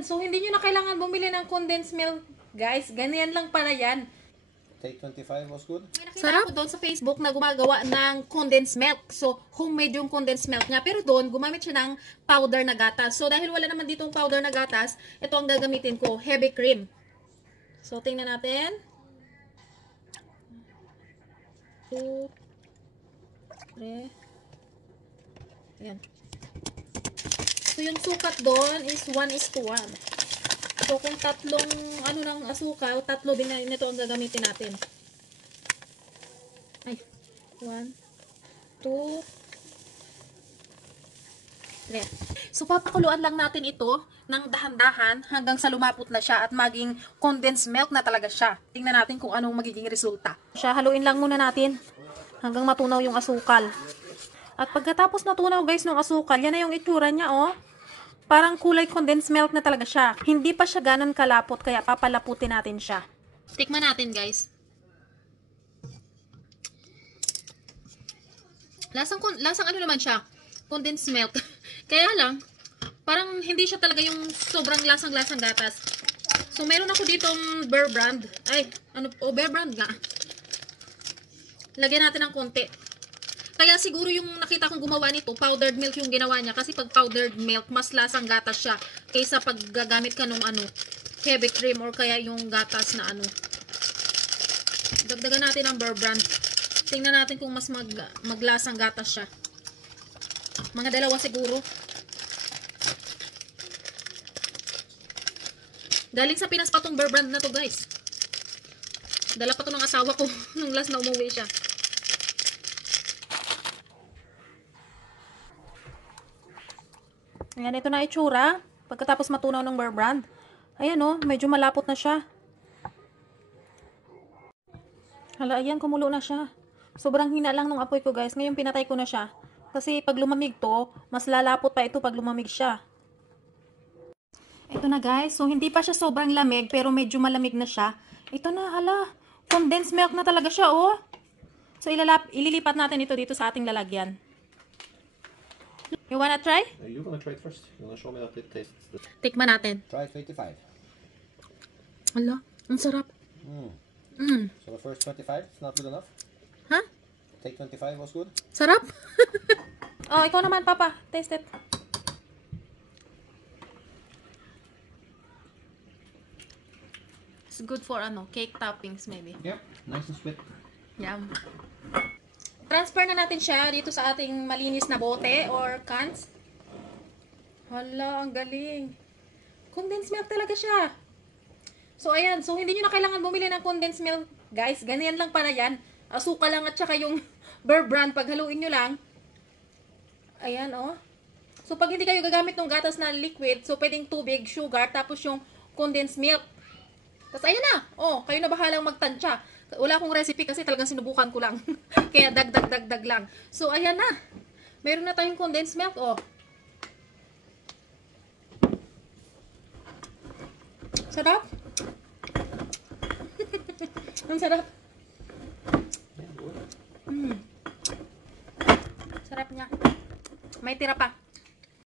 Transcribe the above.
So, hindi nyo na kailangan bumili ng condensed milk, guys. Ganyan lang para yan. Take 25 was good. May nakita ko doon sa Facebook na gumagawa ng condensed milk. So, homemade yung condensed milk niya. Pero doon, gumamit siya ng powder na gatas. So, dahil wala naman ditong powder na gatas, ito ang gagamitin ko, heavy cream. So, tingnan natin. 2, 3. Ayan. So, yung sukat doon is 1:1. So, kung tatlong ng asukal, tatlo din na ito ang gagamitin natin. Ay, 1, 2, 3. So, papakuluan lang natin ito ng dahan-dahan hanggang sa lumapot na siya at maging condensed milk na talaga siya. Tingnan natin kung anong magiging resulta. Haluin lang muna natin hanggang matunaw yung asukal. At pagkatapos natunaw guys ng asukal, yan na yung itsura niya oh. Parang kulay condensed milk na talaga siya. Hindi pa siya ganun kalapot kaya papalaputin natin siya. Tikman natin guys. Lasang ano naman siya? Condensed milk. Kaya lang, parang hindi siya talaga yung sobrang lasang-lasang gatas. So meron ako ditong Bear Brand. Ay, Bear Brand nga. Lagyan natin ng konti. Kaya siguro yung nakita kong gumawa nito, powdered milk yung ginawa niya. Kasi pag powdered milk, mas lasang gatas siya. Kaysa pag gagamit ka nung heavy cream or kaya yung gatas na Dagdagan natin ang Bear Brand. Tingnan natin kung mas maglasang gatas siya. Mga dalawa siguro. Galing sa Pinas pa tong Bear Brand na to guys. Dala pa to ng asawa ko nung last na umuwi siya. Ayan, ito na itsura. Pagkatapos matunaw ng Bear Brand. Ayan oh, medyo malapot na siya. Hala, ayan, kumulo na siya. Sobrang hina lang ng apoy ko guys. Ngayon pinatay ko na siya. Kasi pag lumamig to, mas lalapot pa ito pag lumamig siya. Ito na guys. So, hindi pa siya sobrang lamig, pero medyo malamig na siya. Ito na, hala. Condensed milk na talaga siya oh. So, ililipat natin ito dito sa ating lalagyan. You wanna try? You wanna try it first? You wanna show me that it tastes good? Tikman natin. Try 25. Hala, ang sarap. So the first 25 is not good enough? Huh? Take 25 was good? Sarap. Oh, ikaw naman, Papa. Taste it. It's good for cake toppings maybe. Yep, nice and sweet. Yum. Transfer na natin siya dito sa ating malinis na bote or cans. Hala, ang galing. Condensed milk talaga siya. So, ayan. So, hindi nyo na kailangan bumili ng condensed milk, guys. Ganyan lang para yan. Asukal lang at saka yung Bear Brand. Paghaluin nyo lang. Ayan, oh. So, pag hindi kayo gagamit ng gatas na liquid, so, pwedeng tubig, sugar, tapos yung condensed milk. Tapos, ayan na. Oh, kayo na bahalang magtansya. Wala akong recipe kasi talagang sinubukan ko lang. Kaya dagdag lang. So, ayan na. Meron na tayong condensed milk, oh. Sarap. Ang sarap. Sarap niya. May tira pa.